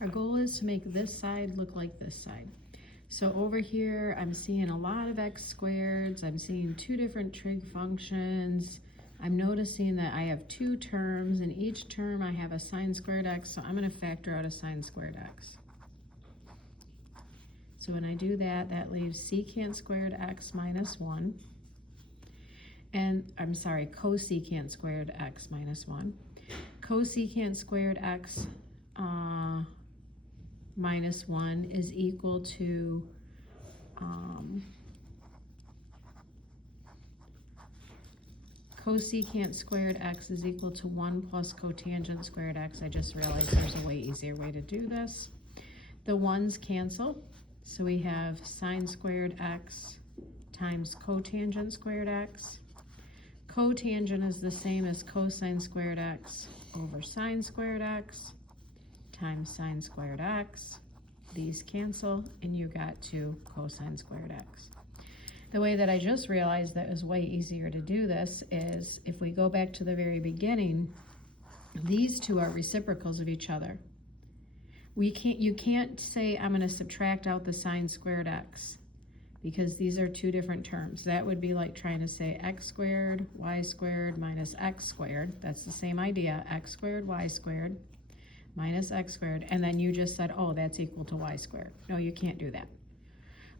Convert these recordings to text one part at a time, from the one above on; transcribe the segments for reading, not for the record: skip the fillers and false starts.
Our goal is to make this side look like this side. So over here, I'm seeing a lot of x squareds. I'm seeing two different trig functions. I'm noticing that I have two terms. In each term, I have a sine squared x, so I'm going to factor out a sine squared x. So when I do that, that leaves secant squared x minus 1. And, I'm sorry, cosecant squared x minus 1. Cosecant squared x minus 1 is equal to cosecant squared x is equal to 1 plus cotangent squared x. I just realized there's a way easier way to do this. The 1's cancel, so we have sine squared x times cotangent squared x. Cotangent is the same as cosine squared x over sine squared x times sine squared x. These cancel, and you got 2 cosine squared x. The way that I just realized that is way easier to do this is if we go back to the very beginning, these two are reciprocals of each other. You can't say I'm going to subtract out the sine squared x because these are two different terms. That would be like trying to say x squared, y squared minus x squared. That's the same idea, x squared, y squared minus x squared, and then you just said, oh, that's equal to y squared. No, you can't do that.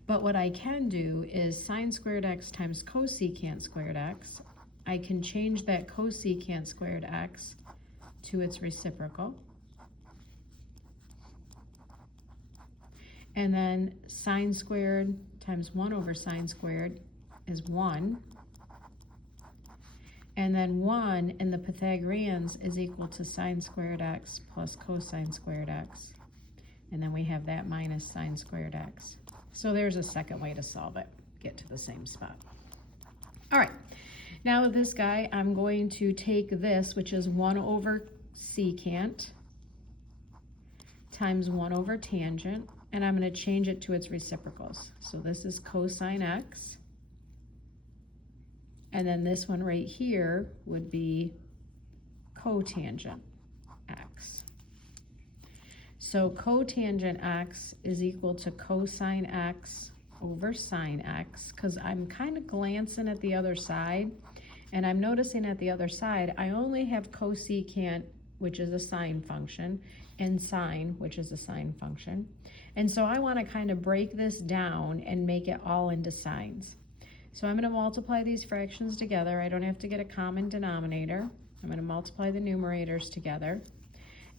But what I can do is sine squared x times cosecant squared x. I can change that cosecant squared x to its reciprocal. And then sine squared times 1 over sine squared is 1. And then 1 in the Pythagoreans is equal to sine squared x plus cosine squared x. And then we have that minus sine squared x. So there's a second way to solve it, get to the same spot. All right, now with this guy, I'm going to take this, which is 1 over secant times 1 over tangent, and I'm going to change it to its reciprocals. So this is cosine x, and then this one right here would be cotangent x. So cotangent x is equal to cosine x over sine x, because I'm kind of glancing at the other side, and I'm noticing at the other side, I only have cosecant, which is a sine function, and sine, which is a sine function. And so I want to kind of break this down and make it all into sines. So I'm going to multiply these fractions together. I don't have to get a common denominator. I'm going to multiply the numerators together.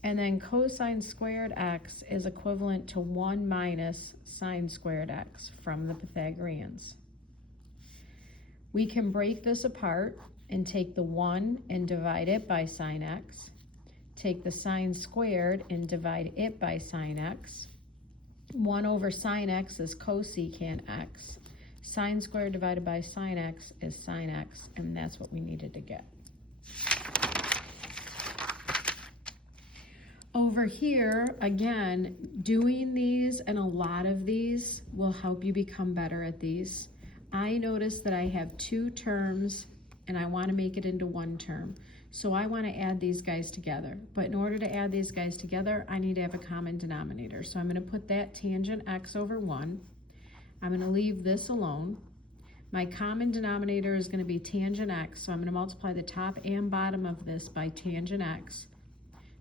And then cosine squared x is equivalent to 1 minus sine squared x from the Pythagoreans. We can break this apart and take the 1 and divide it by sine x. Take the sine squared and divide it by sine x. 1 over sine x is cosecant x. Sine squared divided by sine x is sine x, and that's what we needed to get. Over here, again, doing these and a lot of these will help you become better at these. I noticed that I have 2 terms and I want to make it into 1 term. So I want to add these guys together. But in order to add these guys together, I need to have a common denominator. So I'm going to put that tangent x over 1. I'm going to leave this alone. My common denominator is going to be tangent x, so I'm going to multiply the top and bottom of this by tangent x.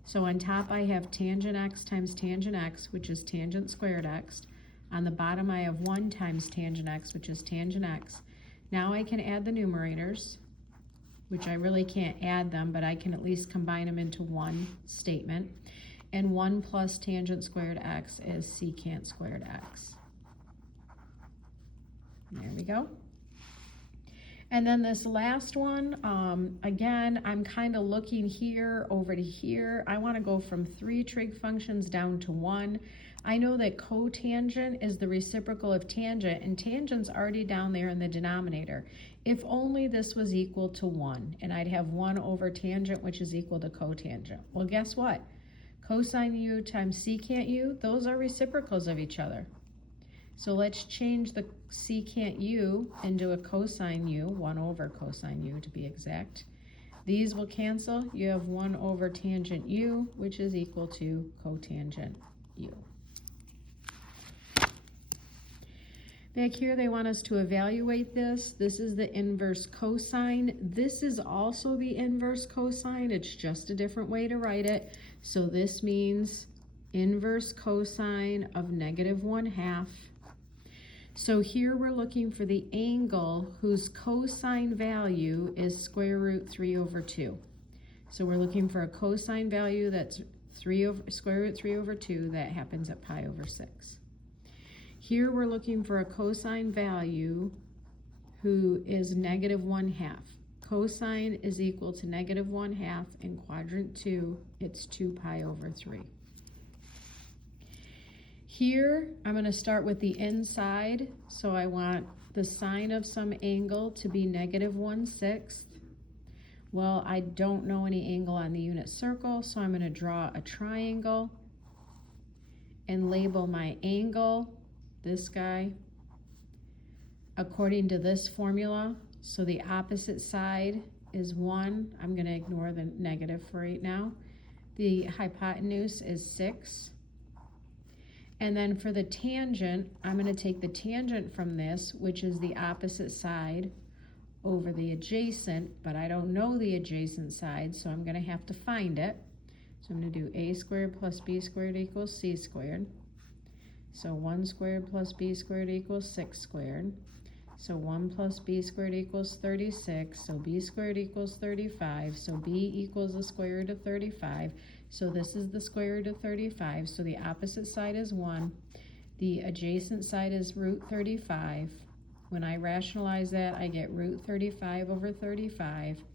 So on top I have tangent x times tangent x, which is tangent squared x. On the bottom I have 1 times tangent x, which is tangent x. Now I can add the numerators, which I really can't add them, but I can at least combine them into one statement. And 1 plus tangent squared x is secant squared x. There we go. And then this last one, again, I'm kind of looking here over to here. I want to go from 3 trig functions down to 1. I know that cotangent is the reciprocal of tangent, and tangent's already down there in the denominator. If only this was equal to 1, and I'd have 1 over tangent, which is equal to cotangent. Well, guess what? Cosine u times secant u, those are reciprocals of each other. So let's change the secant u into a cosine u, 1 over cosine u to be exact. These will cancel. You have 1 over tangent u, which is equal to cotangent u. Back here, they want us to evaluate this. This is the inverse cosine. This is also the inverse cosine. It's just a different way to write it. So this means inverse cosine of -1/2. So here we're looking for the angle whose cosine value is square root 3/2. So we're looking for a cosine value that's square root 3/2 that happens at pi/6. Here we're looking for a cosine value who is -1/2. Cosine is equal to -1/2 in quadrant 2. It's 2 pi/3. Here, I'm going to start with the inside. So I want the sine of some angle to be -1/6. Well, I don't know any angle on the unit circle, so I'm going to draw a triangle and label my angle, this guy, according to this formula. So the opposite side is 1. I'm going to ignore the negative for right now. The hypotenuse is 6. And then for the tangent, I'm going to take the tangent from this, which is the opposite side, over the adjacent, but I don't know the adjacent side, so I'm going to have to find it. So I'm going to do a squared plus b squared equals c squared. So 1 squared plus b squared equals 6 squared. So 1 plus b squared equals 36. So b squared equals 35. So b equals the square root of 35. So this is the square root of 35. So the opposite side is 1. The adjacent side is root 35. When I rationalize that, I get root 35/35.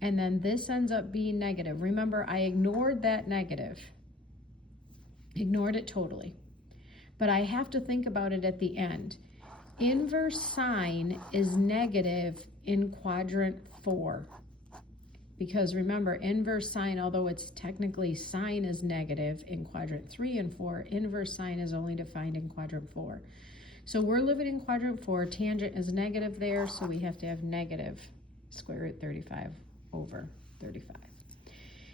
And then this ends up being negative. Remember, I ignored that negative. Ignored it totally. But I have to think about it at the end. Inverse sine is negative in quadrant 4. Because remember, inverse sine, although it's technically sine is negative in quadrant 3 and 4, inverse sine is only defined in quadrant 4. So we're living in quadrant 4, tangent is negative there, so we have to have negative square root 35/35.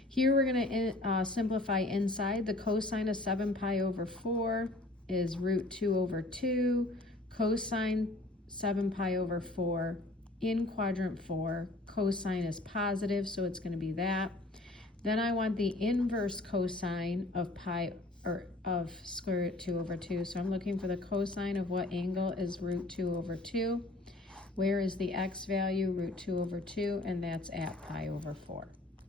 Here we're going to simplify inside. The cosine of 7 pi/4 is root 2/2. Cosine 7 pi/4 in quadrant 4. Cosine is positive, so it's going to be that. Then I want the inverse cosine of of square root 2/2. So I'm looking for the cosine of what angle is root 2/2. Where is the x value? Root 2/2, and that's at pi/4.